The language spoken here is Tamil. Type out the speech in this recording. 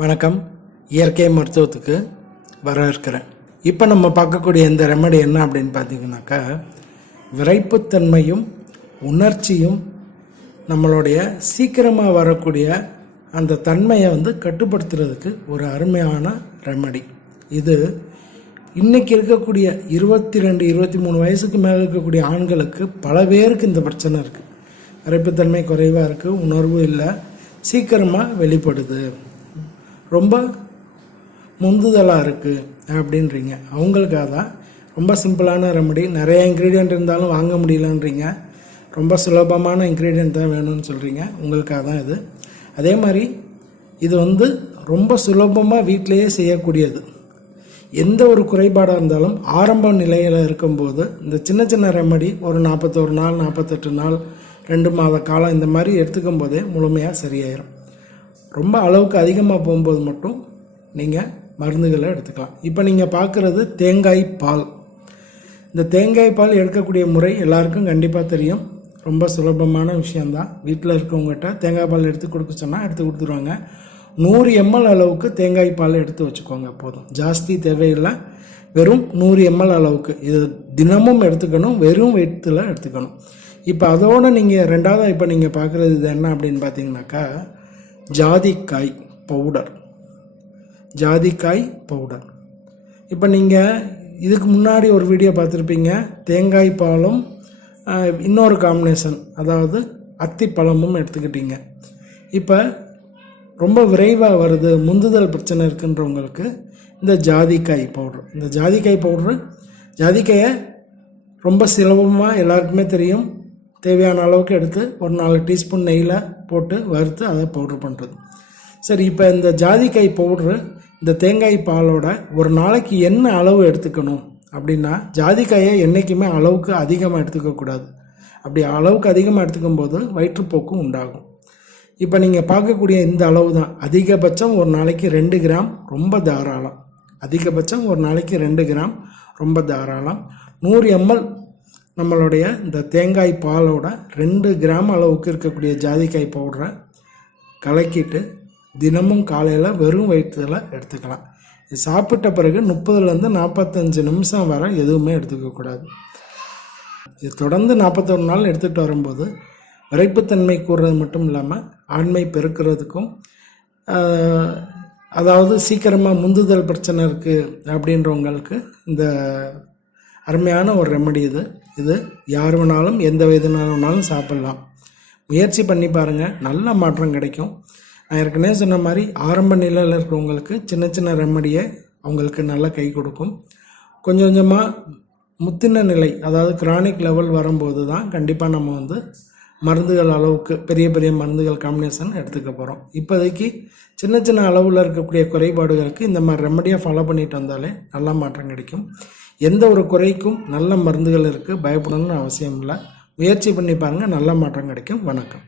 வணக்கம். இயற்கை மருத்துவத்துக்கு வரவேற்கிறேன். இப்போ நம்ம பார்க்கக்கூடிய இந்த ரெமடி என்ன அப்படின்னு பார்த்தீங்கன்னாக்கா, விரைப்புத்தன்மையும் உணர்ச்சியும் நம்மளுடைய சீக்கிரமாக வரக்கூடிய அந்த தன்மையை கட்டுப்படுத்துறதுக்கு ஒரு அருமையான ரெமடி. இது இன்றைக்கி இருக்கக்கூடிய 22-23 வயசுக்கு மேலே இருக்கக்கூடிய ஆண்களுக்கு பல பேருக்கு இந்த பிரச்சனை இருக்குது. விரைப்புத்தன்மை குறைவாக இருக்குது, உணர்வு இல்லை, சீக்கிரமாக வெளிப்படுது, ரொம்ப முந்துதலாக இருக்குது அப்படின்றீங்க. அவங்களுக்காக தான் ரொம்ப சிம்பிளான ரெமடி. நிறைய இன்க்ரீடியண்ட் இருந்தாலும் வாங்க முடியலன்றீங்க, ரொம்ப சுலபமான இன்க்ரீடியண்ட் தான் வேணும்னு சொல்கிறீங்க. உங்களுக்காக தான் இது. அதே மாதிரி இது ரொம்ப சுலபமாக வீட்டிலையே செய்யக்கூடியது. எந்த ஒரு குறைபாடாக இருந்தாலும் ஆரம்ப நிலையில் இருக்கும்போது இந்த சின்ன சின்ன ரெமடி ஒரு 41 நாள் 48 நாள் 2 மாத காலம் இந்த மாதிரி எடுத்துக்கும் போதே முழுமையாக சரியாயிடும். ரொம்ப அளவுக்கு அதிகமாக போகும்போது மட்டும் நீங்கள் மருந்துகளை எடுத்துக்கலாம். இப்போ நீங்கள் பார்க்குறது தேங்காய் பால். இந்த தேங்காய் பால் எடுக்கக்கூடிய முறை எல்லாருக்கும் கண்டிப்பாக தெரியும். ரொம்ப சுலபமான விஷயந்தான். வீட்டில் இருக்கவங்ககிட்ட தேங்காய் பால் எடுத்து கொடுக்க சொன்னால் எடுத்து கொடுத்துருவாங்க. 100 ml அளவுக்கு தேங்காய் பால் எடுத்து வச்சுக்கோங்க, போதும். ஜாஸ்தி தேவையில்லை, வெறும் 100 ml அளவுக்கு. இது தினமும் எடுத்துக்கணும், வெறும் வயிற்றில் எடுத்துக்கணும். இப்போ அதோடு நீங்கள் ரெண்டாவது இப்போ நீங்கள் பார்க்குறது இது என்ன அப்படின்னு பார்த்தீங்கன்னாக்கா, ஜாதிக்காய் பவுடர். ஜாதிக்காய் பவுடர். இப்போ நீங்கள் இதுக்கு முன்னாடி ஒரு வீடியோ பார்த்துருப்பீங்க. தேங்காய் பாலும் இன்னொரு காம்பினேஷன், அதாவது அத்திப்பழமும் எடுத்துக்கிட்டீங்க. இப்போ ரொம்ப விரைவாக வருது, முந்துதல் பிரச்சனை இருக்குன்றவங்களுக்கு இந்த ஜாதிக்காய் பவுட்ரு. இந்த ஜாதிக்காய் பவுட்ரு, ஜாதிக்காயை ரொம்ப சுலபமாக எல்லாருக்குமே தெரியும். தேவையான அளவுக்கு எடுத்து ஒரு 4 டீஸ்பூன் நெய்யில் போட்டு வறுத்து அதை பவுட்ரு பண்ணுறது. சரி, இப்போ இந்த ஜாதிக்காய் பவுட்ரு இந்த தேங்காய் பாலோட ஒரு நாளைக்கு என்ன அளவு எடுத்துக்கணும் அப்படின்னா, ஜாதிக்காயை என்றைக்குமே அளவுக்கு அதிகமாக எடுத்துக்கக்கூடாது. அப்படி அளவுக்கு அதிகமாக எடுத்துக்கும் போது வயிற்றுப்போக்கும் உண்டாகும். இப்போ நீங்கள் பார்க்கக்கூடிய இந்த அளவு தான். அதிகபட்சம் ஒரு நாளைக்கு 2 கிராம் ரொம்ப தாராளம். அதிகபட்சம் ஒரு நாளைக்கு 2 கிராம் ரொம்ப தாராளம். 100 ml நம்மளுடைய இந்த தேங்காய் பாலோட 2 கிராம் அளவுக்கு இருக்கக்கூடிய ஜாதிக்காய் பவுடரை கலக்கிட்டு தினமும் காலையில் வெறும் வயிற்றில் எடுத்துக்கலாம். இது சாப்பிட்ட பிறகு 30லேருந்து 45 நிமிஷம் வரை எதுவுமே எடுத்துக்கக்கூடாது. இது தொடர்ந்து 41 நாள் எடுத்துகிட்டு வரும்போது விரைப்புத்தன்மை கூறுறது மட்டும் இல்லாமல் ஆண்மை பெருக்கிறதுக்கும், அதாவது சீக்கிரமாக முந்துதல் பிரச்சனை இருக்குது அப்படின்றவங்களுக்கு இந்த அருமையான ஒரு ரெமடி இது. இது யார் வேணாலும் எந்த வயதுனாலும் சாப்பிட்லாம். முயற்சி பண்ணி பாருங்கள், நல்ல மாற்றம் கிடைக்கும். நான் ஏற்கனவே சொன்ன மாதிரி ஆரம்ப நிலையில் இருக்கிறவங்களுக்கு சின்ன சின்ன ரெமடியை அவங்களுக்கு நல்லா கை கொடுக்கும். கொஞ்சம் கொஞ்சமாக முத்தின நிலை, அதாவது கிரானிக் லெவல் வரும்போது தான் கண்டிப்பாக நம்ம மருந்துகள் அளவுக்கு பெரிய பெரிய மருந்துகள் காம்பினேஷன் எடுத்துக்க போகிறோம். இப்போதைக்கு சின்ன சின்ன அளவில் இருக்கக்கூடிய குறைபாடுகளுக்கு இந்த மாதிரி ரெமடியை ஃபாலோ பண்ணிட்டு வந்தாலே நல்ல மாற்றம் கிடைக்கும். எந்த ஒரு குறைக்கும் நல்ல மருந்துகள் இருக்குது, பயப்படணும்னு அவசியம் இல்லை. முயற்சி பண்ணி பாருங்கள், நல்ல மாற்றம் கிடைக்கும். வணக்கம்.